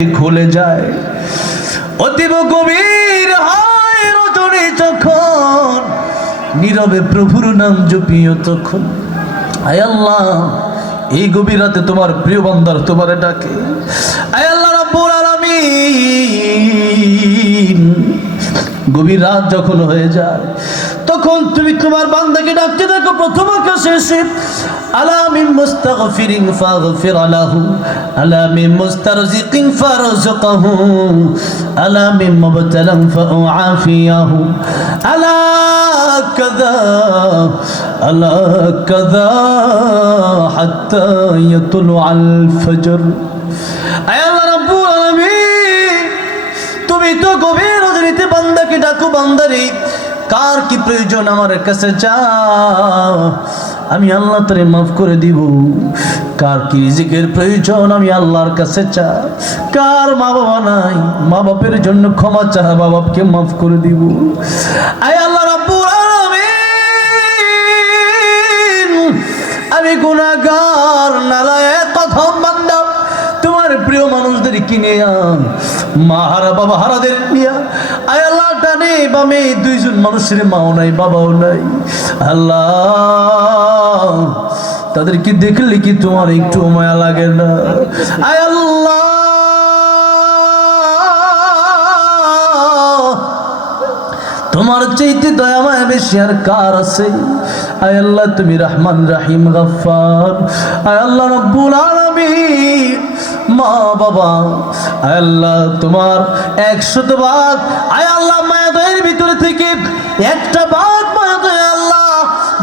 খুলে যায়, অতীব গভীর হয় রজনী যখন, নীরবে প্রভুর নাম জপিও তখন। আয় আল্লাহ, এই গভীর রাতে তোমার প্রিয় বান্দার তোমারে ডাকে। আয় আল্লাহ রাব্বুল আলামিন, গভীর রাত যখন হয়ে যায় তখন তুমি তোমার বান্দাকে ডাকতে থাকো প্রথম আকাশে এসে, আলা মিন মুস্তাগফিরিন ফাগফির লাহু, আলা মিন মুস্তারজিকিন ফারযুকহু, আলা মিন মুবতালান ফাউআফিয়াহু, আলা কাযা আলা কাযা হাত্তা ইয়াতুলু আল ফজর। আয় আল্লাহ রাব্বুল আলামিন, তুমি তো গভীর রজনীতে বান্দাকে ডাকো, বান্দারে কার কি প্রয়োজন আমার কাছে চাও, আমি আল্লাহ তোরে মাফ করে দিব। কার কি রিজিকের প্রয়োজন আমি আল্লাহর কাছে চা। কার মা বাবা নাই, মা বাপের জন্য ক্ষমা চাহা, মা বাপকে মাফ করে দিব। আয় আল্লাহ রাব্বুল আলামিন, আমি গুনাহগার নালায়েক অধম বান্দা, তোমার প্রিয় মানুষদের কিনে মা হারা বাবা হারাদের নিয়া, আয় আল্লাহ টানে বামে দুইজন মানুষের মাও নাই বাবাও নাই। আল্লাহ, তাদেরকে দেখলে কি তোমার একটু মায়া লাগে না? আয় আল্লাহ, তোমার চাইতে দয়া মায়া বেশি আর কার আছে? আয় আল্লাহ, তুমি রহমান রহিম গফফার। আয় আল্লাহ রাব্বুল আলামিন, মা বাবা আয় আল্লাহ তোমার 100 ভাগ আয় আল্লাহ মায়া দয়ের ভিতরে থেকে একটা ভাগ মায়া দয়া আল্লাহ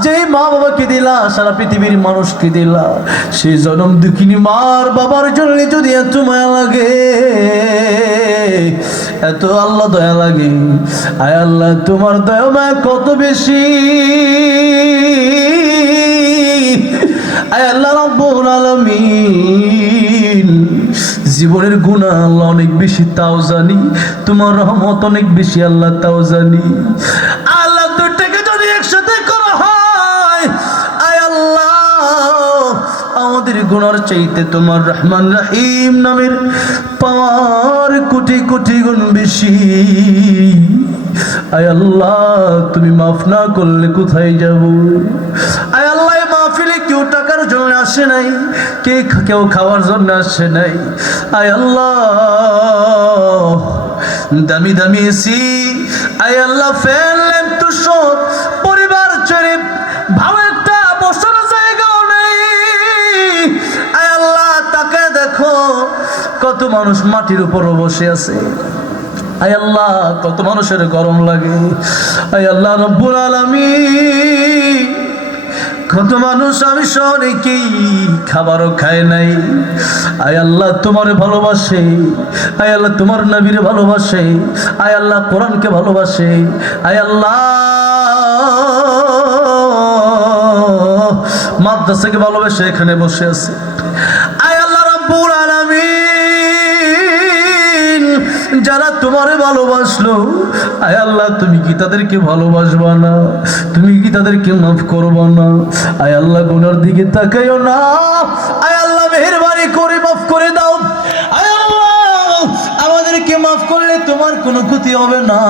যেই মা বাবাকে দিলা, সারা পৃথিবীর মানুষকে দিলা, সেই জনম দুঃখিনী মার বাবার জন্য যদি এত মায়া লাগে, এত আল্লাহ দয়া লাগে, আয় আল্লাহ তোমার দয়া মায়া কত বেশি। আয় আল্লাহ রাব্বুল আলামিন, জীবনের গুনাহ আল্লাহ অনেক বেশি তাও জানি, তোমার রহমত অনেক বেশি আল্লাহ তাও জানি। আল্লাহ দুটাকে যদি একসাথে করা হয়, আয় আল্লাহ আমাদের গুনার চাইতে তোমার রহমান রহিম নামের পাওয়ার কোটি কোটি গুণ বেশি। আয় আল্লাহ, তুমি মাফ না করলে কোথায় যাব? আয় আল্লাহ, মাহফিলে কেউ টাকার জন্য আসে নাই, কেউ খাওয়ার জন্য আসে নাই। আয় আল্লাহ, দামি দামি এসি, আয় আল্লাহ ফ্যান ল্যাম্প তো সব পরিবার ছেড়ে ভালো একটা বসার জায়গাও নেই। আয় আল্লাহ, তাকে দেখো কত মানুষ মাটির উপরও বসে আছে। আয় আল্লাহ, কত মানুষের গরম লাগে। আয় আল্লাহ রাব্বুল আলামিন, কত মানুষ আমি অনেকেই খাবারও খায় নাই। আয় আল্লাহ তোমার ভালোবাসে, আয় আল্লাহ তোমার নবীর ভালোবাসে, আয় আল্লাহ কোরআনকে ভালোবাসে, আয় আল্লাহ মাদ্রাসাকে ভালোবাসে, এখানে বসে আছে। আয় আল্লাহ রাব্বুল আলামিন, যারা তোমারে ভালোবাসলো, আয় আল্লাহ তুমি কি তাদেরকে ভালোবাসবা না? তুমি কি তাদেরকে মাফ করবা না? আয় আল্লাহ গুনার দিকে তাকাইও না। আয় আল্লাহ মেহেরবানি করে মাফ করে দাও। আয় আল্লাহ, আমাদেরকে মাফ করলে তোমার কোনো ক্ষতি হবে না,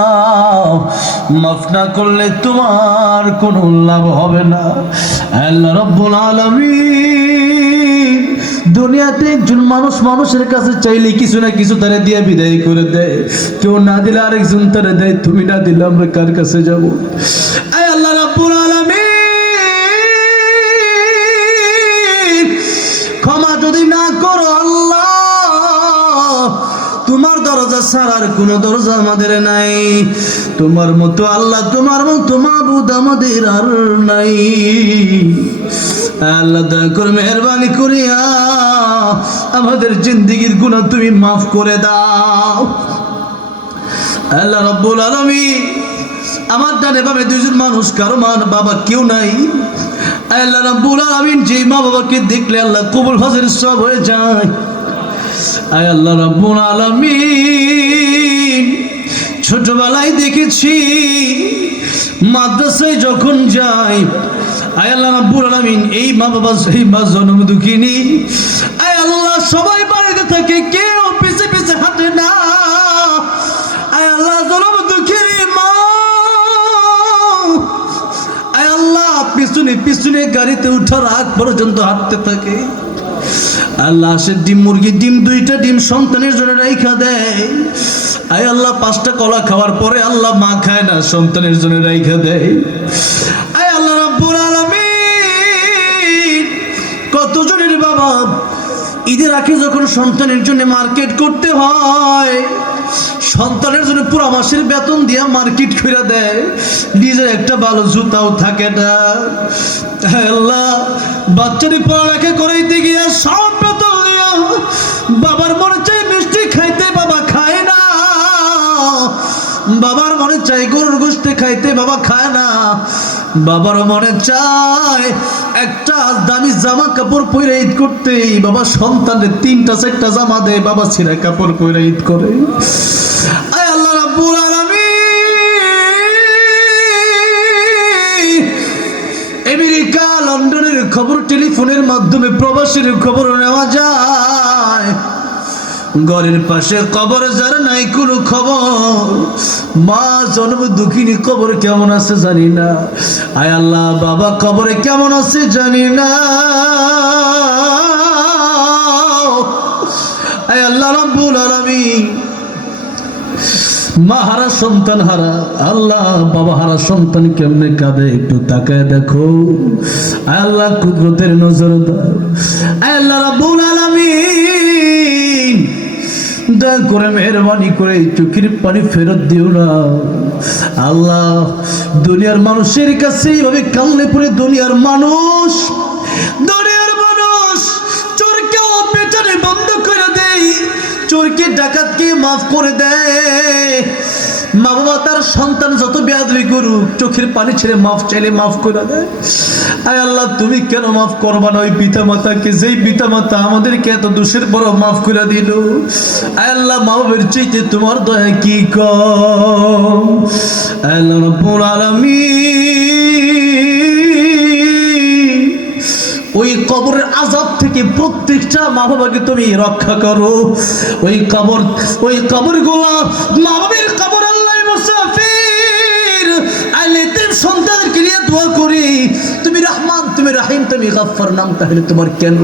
মাফ না করলে তোমার কোনো লাভ হবে না। আল্লাহ রাব্বুল আলামিন, দুনিয়াতে একজন মানুষ মানুষের কাছে চাইলে কিছু না কিছু তারা দিয়ে বিদায় করে দেয়, কেউ না দিলে আরেকজন তারা দেয়। তুমি না দিলে আমরা কার কাছে যাব? আয় আল্লাহ রাব্বুল আলামিন, ক্ষমা যদি না করো আল্লাহ, তোমার দরজা ছাড়ার কোন দরজা আমাদের নাই। তোমার মতো আল্লাহ, তোমার মতো মাবুদ আমাদের আর নাই। আল্লাহ দয়া করে মেহেরবানি করিয়া আমাদের জিন্দেগীর গুনাহ তুমি মাফ করে দাও। আল্লাহ রাব্বুল আলামিন, আমার ডানে বামে দুইজন মানুষ, কারো মা বাবা কেউ নাই। আল্লাহ রাব্বুল আলামিন, যে মা বাবাকে দেখলে আল্লাহ কবুল হজের সব হয়ে যায়। আয় আল্লাহ রাব্বুল আলামিন, ছোটবেলায় দেখেছি মাদ্রাসায় যখন যাই, আয় আল্লাহ রাব্বুল আলামিন, এই মা বাবা সেই মা জনম দুঃখিনী, আয় আল্লাহ সবাই বাড়িতে থাকে, কেউ পিছে পিছে গাড়িতে উঠার আগ পর্যন্ত হাঁটতে থাকে। আল্লাহ লাশের ডিম, মুরগির ডিম, 2টা ডিম সন্তানের জন্য রাইখা দেয়। আয় আল্লাহ 5টা কলা খাওয়ার পরে আল্লাহ মা খায় না, সন্তানের জন্য রাইখা দেয়। আয় আল্লাহ রাব্বুল আলামিন, কতজনের বাবা ঈদের আগে যখন সন্তানের জন্য মার্কেট করতে হয়, সন্তানের জন্য পুরো মাসের বেতন দিয়ে মার্কেট করে দেয়, নিজের একটা ভালো জুতাও থাকে না। আল্লাহ বাচ্চাটি পড়ালেখা করাইতে গিয়া সব বেতন দিয়া বাবার মনে চাই মিষ্টি খাইতে, বাবা খায় না। বাবার মনে চাই গরুর গোশত খাইতে, বাবা খায় না। বাবার মনে চায় একটা দামি জামা কাপড় পরে ঈদ করতে, বাবা সন্তানের 3টা 4টা জামা দেয়, বাবা ছিঁড়া কাপড় পরে ঈদ করে। আয় আল্লাহ রাব্বুল আলামিন, আমেরিকা লন্ডনের খবর টেলিফোনের মাধ্যমে প্রবাসীর খবর নেওয়া যায়। ঘরের পাশে কবর, যার নাই কোনো খবর, মা জন্ম দুঃখিনী কবর কেমন আছে জানি না। আয় আল্লাহ বাবা কবরে কেমন আছে জানি না। আয় আল্লাহ রাব্বুল আলামিন, মা হারা সন্তান হারা, আল্লাহ বাবা হারা সন্তান কেমনে কাঁদে একটু তাকায় দেখো। আয় আল্লাহ কুদরতের নজর দাও। আয় আল্লাহ রাব্বুল আলামিন, দয়া করে মেহরবানি করে চোখের পানি ফেরত দিও না। আল্লাহ দুনিয়ার মানুষের কাছে এইভাবে কান্না পড়ে, দুনিয়ার মানুষ চোরকেও পেছনে বন্ধ করে দেয়, চোরকে ডাকাতকে মাফ করে দেয়। মা বাবা তার সন্তান যত বেয়াদবি করুক, চোখের পানি ছেড়ে মাফ চাইলে মাফ করে দেয়। আয় আল্লাহ তুমি কেন মাফ করবা না ওই পিতা মাতাকে, যেই পিতা মাতা আমাদেরকে এত দোষের পর মাফ করে দিল। আয় আল্লাহ মা বাবার চাইতে তোমার দয়া কি কম। আয় আল্লাহ রাব্বুল আলামিন, ওই কবরের আযাব থেকে প্রত্যেকটা মা বাবাকে তুমি রক্ষা করো। ওই কবরগুলো মা বাবার কবর, আল্লাহ মুসাফির আইলেতের সন্তানকে নিয়ে দোয়া করি, তুমি রহমান, তুমি রহিম, তুমি গফফার নাম তাহলে তোমার কেন।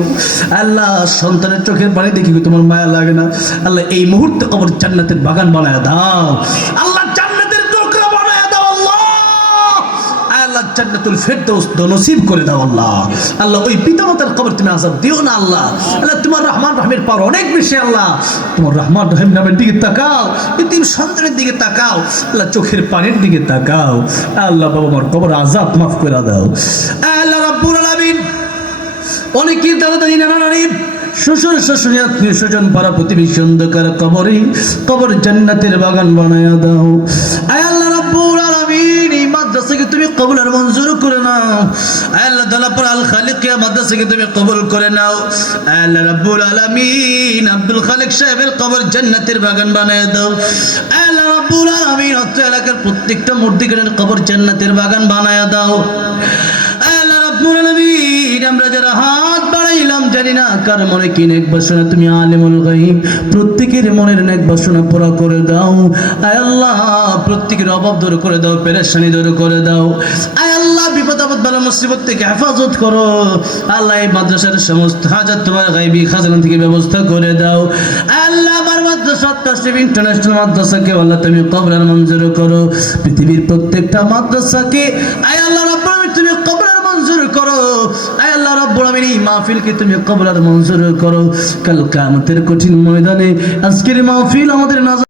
আল্লাহ সন্তানের চোখের পানি দেখি তোমার মায়া লাগে না। আল্লাহ এই মুহূর্তে কবর জান্নাতের বাগান বানায় দাও। আল্লাহ জান্নাতের টুকরা বানায় দাও। আল্লাহ জান্নাতুল ফেরদৌস নসিব করে দাও। আল্লাহ ওই পিতামাতার কবর তুমি আযাব দিও না। আল্লাহ তোমার রহমান রহিমের পাওয়ার অনেক বেশি। আল্লাহ তোমার রহমান রহিম নামের দিকে তাকাও, ইতিম সন্তানের দিকে তাকাও, আল্লাহ চোখের পানির দিকে তাকাও। আল্লাহ বাবা আমার কবর আযাব মাফ করে দাও। আল্লাহ রাব্বুল আলামিন, অনেকের দাদা দাদি নানা নানি শ্বশুর শাশুড়ি আত্মীয় স্বজন পাড়া প্রতিবেশী অন্ধকার কবর জান্নাতের বাগান বানায়া দাও। আয় আল্লাহ রাব্বুল আলামিন, এই মাদ্রাসাকে তুমি কবুল আর মঞ্জুর করে নাও। আয় আল্লাহ দালাপার আল খালিকিয়া মাদ্রাসাকে তুমি কবুল করে নাও। আয় আল্লাহ রাব্বুল আলামিন, আব্দুল খালিক সাহেবের কবর জান্নাতের বাগান বানায়া দাও। আয় আল্লাহ রাব্বুল আলামিন, অত্র এলাকার প্রত্যেকটা মুর্দিগানের কবর জান্নাতের বাগান বানায়া দাও। আয় আল্লাহ রাব্বুল আলামিন, আমরা যারা হাত বাড়াইলাম জানি না কার মনে কি নেক বাসনা, তুমি আলিমুল গায়ব, প্রত্যেকের মনের নেক বাসনা পুরা করে দাও। আয় আল্লাহ প্রত্যেকের অভাব দূর করে দাও, পেরেশানি দূর করে দাও। আয় আল্লাহ বিপদ আপদ বালা মুসিবত থেকে হেফাজত করো। আল্লাহ এই মাদ্রাসার সমস্ত হাজাত তোমার গায়বী খাজানা থেকে ব্যবস্থা করে দাও। আয় আল্লাহ আমার মাদ্রাসা তাসলিম ইন্টারন্যাশনাল মাদ্রাসাকে আল্লাহ তুমি কবুল আর মঞ্জুর করো। পৃথিবীর প্রত্যেকটা মাদ্রাসাকে আয় আল্লাহ রাব্বুল আলামিন তুমি কবুল আর মঞ্জুর করো। আয় আল্লাহ রাব্বুল আলামিন, এই মাহফিলকে তুমি কবুল আর মঞ্জুর করো। কাল কিয়ামতের কঠিন ময়দানে আজকের মাহফিল আমাদের